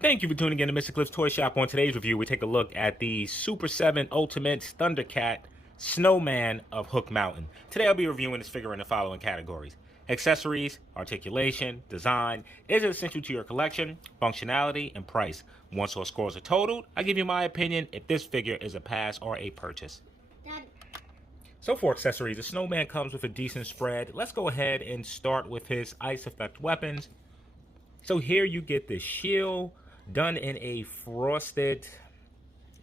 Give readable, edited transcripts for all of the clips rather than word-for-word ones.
Thank you for tuning in to Mr. Cliff's Toy Shop. On today's review, we take a look at the Super 7 Ultimates Thundercat Snowman of Hook Mountain. Today I'll be reviewing this figure in the following categories: accessories, articulation, design, is it essential to your collection, functionality, and price. Once all scores are totaled, I give you my opinion if this figure is a pass or a purchase. So for accessories, the Snowman comes with a decent spread. Let's go ahead and start with his ice effect weapons. So here you get the shield done in a frosted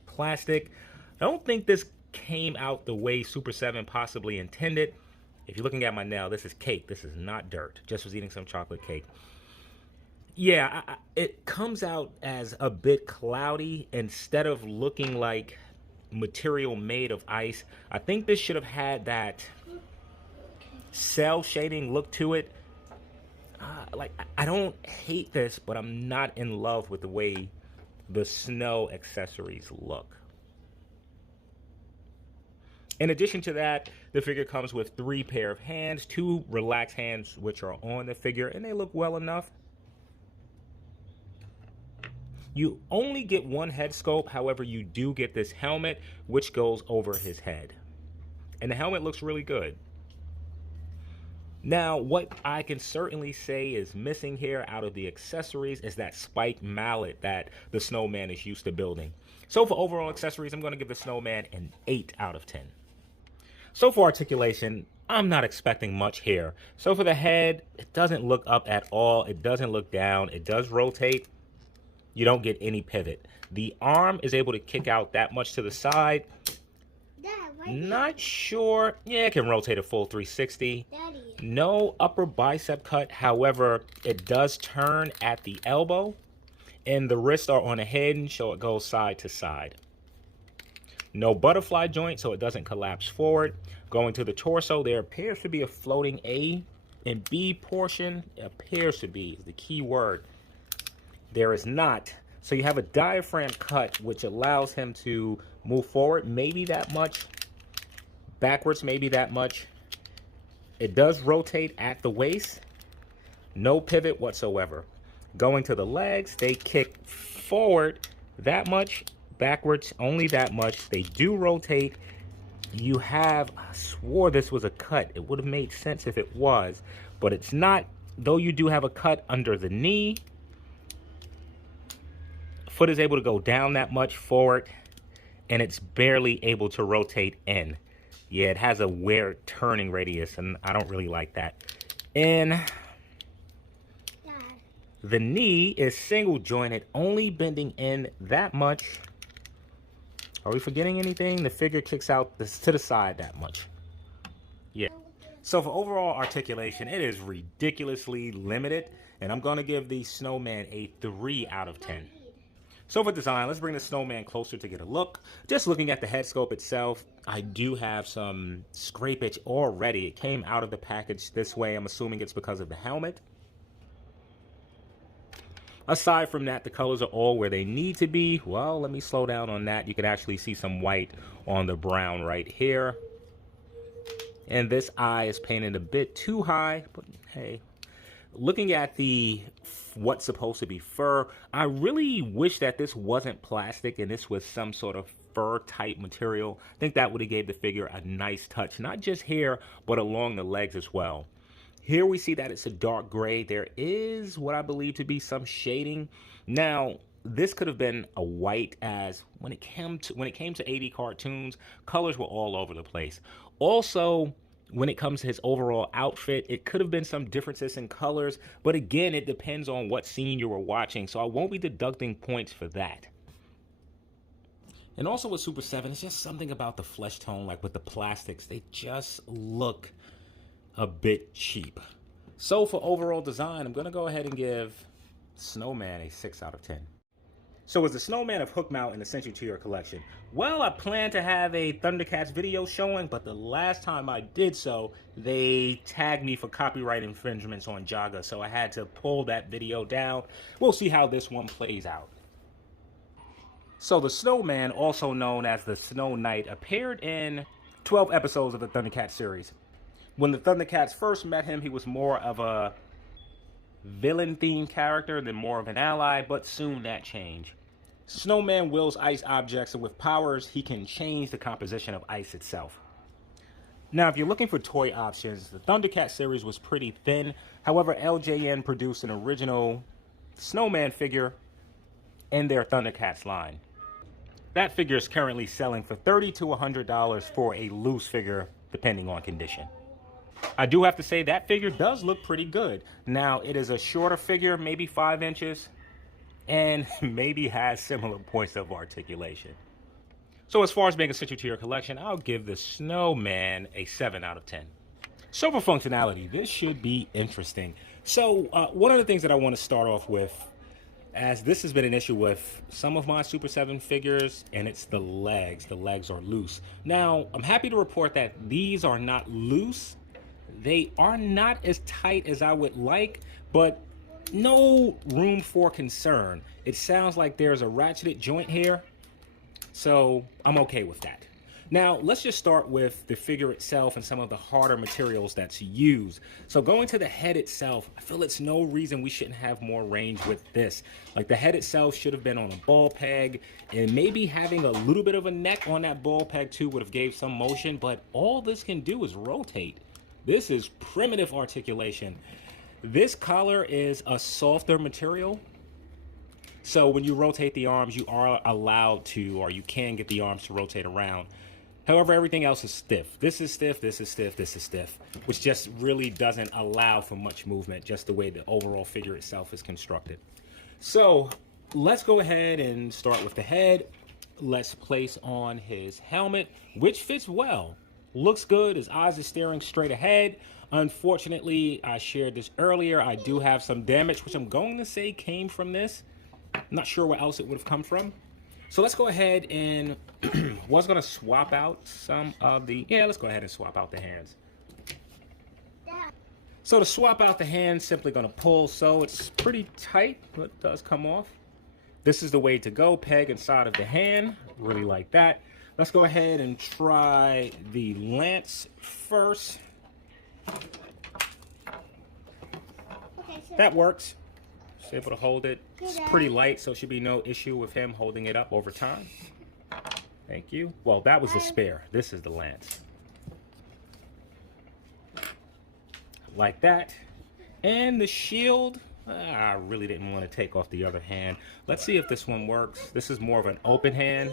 plastic. I don't think this came out the way Super 7 possibly intended. If you're looking at my nail, this is cake. This is not dirt. Just was eating some chocolate cake. Yeah, it comes out as a bit cloudy instead of looking like material made of ice. I think this should have had that cell shading look to it. I don't hate this, but I'm not in love with the way the snow accessories look. In addition to that, the figure comes with 3 pair of hands, 2 relaxed hands which are on the figure, and they look well enough. You only get 1 head sculpt, however you do get this helmet which goes over his head. And the helmet looks really good. Now, what I can certainly say is missing here out of the accessories is that spiked mallet that the Snowman is used to building. So for overall accessories, I'm going to give the Snowman an 8 out of 10. So for articulation, I'm not expecting much here. So for the head, it doesn't look up at all. It doesn't look down. It does rotate. You don't get any pivot. The arm is able to kick out that much to the side. Not sure. Yeah, it can rotate a full 360. Daddy. No upper bicep cut. However, it does turn at the elbow. And the wrists are on a hinge, so it goes side to side. No butterfly joint, so it doesn't collapse forward. Going to the torso, there appears to be a floating A and B portion. Appears to be is the key word. There is not. So you have a diaphragm cut, which allows him to move forward, maybe that much. Backwards, maybe that much. It does rotate at the waist. No pivot whatsoever. Going to the legs, they kick forward that much. Backwards, only that much. They do rotate. You have, I swore this was a cut. It would have made sense if it was, but it's not. Though you do have a cut under the knee. Foot is able to go down that much forward, and it's barely able to rotate in. Yeah, it has a weird turning radius, and I don't really like that. And the knee is single jointed, only bending in that much. Are we forgetting anything? The figure kicks out to the side that much. Yeah. So for overall articulation, it is ridiculously limited, and I'm going to give the Snowman a 3 out of 10. So for design, let's bring the Snowman closer to get a look. Just looking at the head sculpt itself, I do have some scrapage already. It came out of the package this way. I'm assuming it's because of the helmet. Aside from that, the colors are all where they need to be. Well, let me slow down on that. You can actually see some white on the brown right here. And this eye is painted a bit too high, but hey. Looking at the what's supposed to be fur, I really wish that this wasn't plastic and this was some sort of fur type material. I think that would have gave the figure a nice touch, not just here, but along the legs as well. Here we see that it's a dark gray. There is what I believe to be some shading. Now, this could have been a white, as when it came to 80 cartoons, colors were all over the place. Also, when it comes to his overall outfit, it could have been some differences in colors, but again, it depends on what scene you were watching, so I won't be deducting points for that. And also with Super 7, it's just something about the flesh tone, like with the plastics, they just look a bit cheap. So for overall design, I'm going to go ahead and give Snowman a 6 out of 10. So is the Snowman of Hook Mountain essential to your collection? Well, I plan to have a Thundercats video showing, but the last time I did so, they tagged me for copyright infringements on Jaga, so I had to pull that video down. We'll see how this one plays out. So the Snowman, also known as the Snow Knight, appeared in 12 episodes of the Thundercats series. When the Thundercats first met him, he was more of a villain-themed character than more of an ally, but soon that change. Snowman wields ice objects, and with powers, he can change the composition of ice itself. Now, if you're looking for toy options, the Thundercat series was pretty thin. However, LJN produced an original Snowman figure in their Thundercats line. That figure is currently selling for $30 to $100 for a loose figure, depending on condition. I do have to say that figure does look pretty good. Now, it is a shorter figure, maybe 5 inches, and maybe has similar points of articulation. So as far as being essential to your collection, I'll give the Snowman a 7 out of 10. So for functionality, this should be interesting. So one of the things that I want to start off with, as this has been an issue with some of my Super 7 figures, and it's the legs. The legs are loose. Now, I'm happy to report that these are not loose. They are not as tight as I would like, but no room for concern. It sounds like there's a ratcheted joint here, so I'm okay with that. Now, let's just start with the figure itself and some of the harder materials that's used. So going to the head itself, I feel it's no reason we shouldn't have more range with this. Like the head itself should have been on a ball peg, and maybe having a little bit of a neck on that ball peg too would have gave some motion, but all this can do is rotate. This is primitive articulation. This collar is a softer material. So when you rotate the arms, you are allowed to, or you can get the arms to rotate around. However, everything else is stiff. This is stiff, this is stiff, this is stiff, which just really doesn't allow for much movement, just the way the overall figure itself is constructed. So let's go ahead and start with the head. Let's place on his helmet, which fits well. Looks good. His eyes are staring straight ahead. Unfortunately, I shared this earlier. I do have some damage, which I'm going to say came from this. I'm not sure where else it would have come from. So let's go ahead and was going to swap out some of the... Yeah, let's go ahead and swap out the hands. So to swap out the hands, simply going to pull. So it's pretty tight, but it does come off. This is the way to go. Peg inside of the hand. Really like that. Let's go ahead and try the lance first. Okay, so that works. Just able to hold it. It's pretty light, so should be no issue with him holding it up over time. Thank you. Well, that was the spare. This is the lance. Like that. And the shield. I really didn't want to take off the other hand. Let's see if this one works. This is more of an open hand.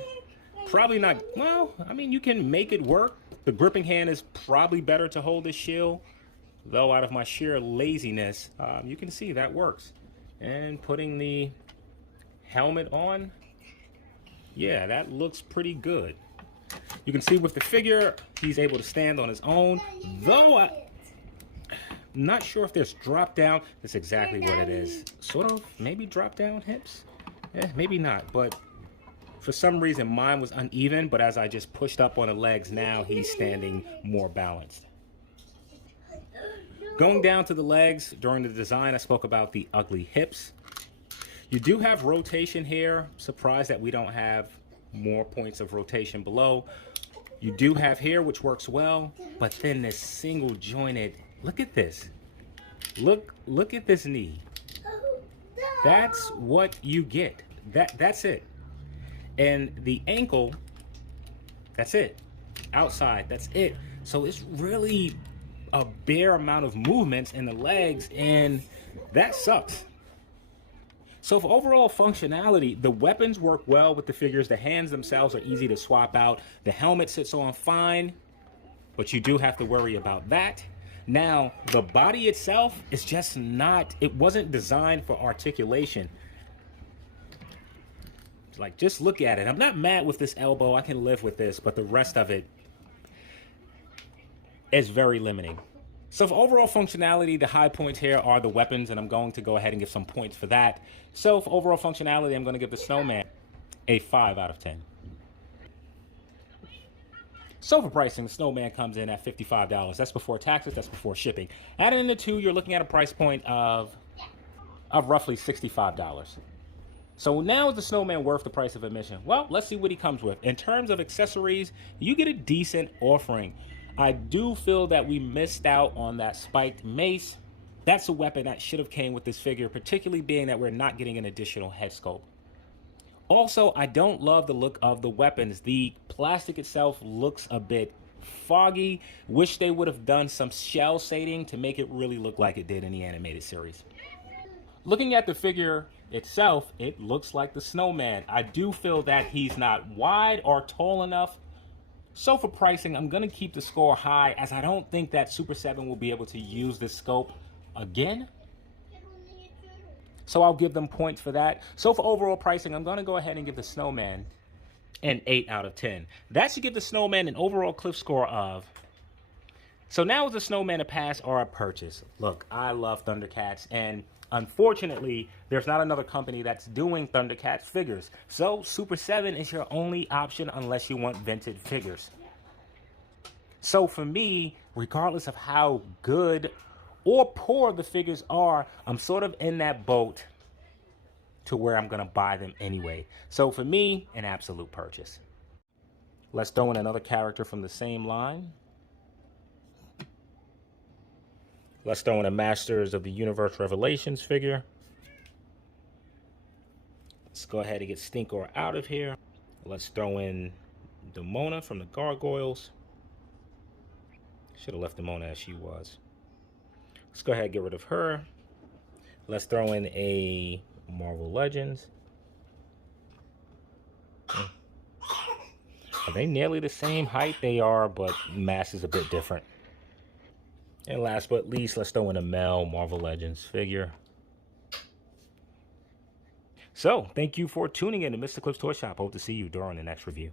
Probably not, well, I mean, you can make it work. The gripping hand is probably better to hold this shield, though out of my sheer laziness, you can see that works. And putting the helmet on, yeah, that looks pretty good. You can see with the figure, he's able to stand on his own, though I'm not sure if there's drop down. That's exactly what it is. Sort of, maybe drop down hips? Maybe not, but for some reason, mine was uneven, but as I just pushed up on the legs, now he's standing more balanced. Going down to the legs, during the design, I spoke about the ugly hips. You do have rotation here. Surprised that we don't have more points of rotation below. You do have here, which works well, but then this single jointed, look at this. Look at this knee. That's what you get. That's it. And the ankle, that's it. Outside, that's it. So it's really a bare amount of movements in the legs, and that sucks. So for overall functionality, the weapons work well with the figures. The hands themselves are easy to swap out. The helmet sits on fine, but you do have to worry about that. Now, the body itself is just not, it wasn't designed for articulation. Like, just look at it. I'm not mad with this elbow. I can live with this, but the rest of it is very limiting. So for overall functionality, the high points here are the weapons, and I'm going to go ahead and give some points for that. So for overall functionality, I'm going to give the Snowman a 5 out of 10. So for pricing, the Snowman comes in at $55. That's before taxes, that's before shipping. Adding in the two, you're looking at a price point of roughly $65. So now is the Snowman worth the price of admission? Well, let's see what he comes with. In terms of accessories, you get a decent offering. I do feel that we missed out on that spiked mace. That's a weapon that should have came with this figure, particularly being that we're not getting an additional head sculpt. Also, I don't love the look of the weapons. The plastic itself looks a bit foggy. Wish they would have done some shell shading to make it really look like it did in the animated series. Looking at the figure itself, it looks like the Snowman. I do feel that he's not wide or tall enough. So for pricing, I'm going to keep the score high, as I don't think that Super 7 will be able to use this scope again. So I'll give them points for that. So for overall pricing, I'm going to go ahead and give the Snowman an 8 out of 10. That should give the Snowman an overall cliff score of... So now is the Snowman a pass or a purchase? Look, I love Thundercats, and unfortunately, there's not another company that's doing Thundercats figures. So Super 7 is your only option unless you want vintage figures. So for me, regardless of how good or poor the figures are, I'm sort of in that boat to where I'm going to buy them anyway. So for me, an absolute purchase. Let's throw in another character from the same line. Let's throw in a Masters of the Universe Revelations figure. Let's go ahead and get Stinkor out of here. Let's throw in Demona from the Gargoyles. Should have left Demona as she was. Let's go ahead and get rid of her. Let's throw in a Marvel Legends. Are they nearly the same height? They are, but mass is a bit different. And last but least, let's throw in a Mel Marvel Legends figure. So, thank you for tuning in to Mr. Clips Toy Shop. Hope to see you during the next review.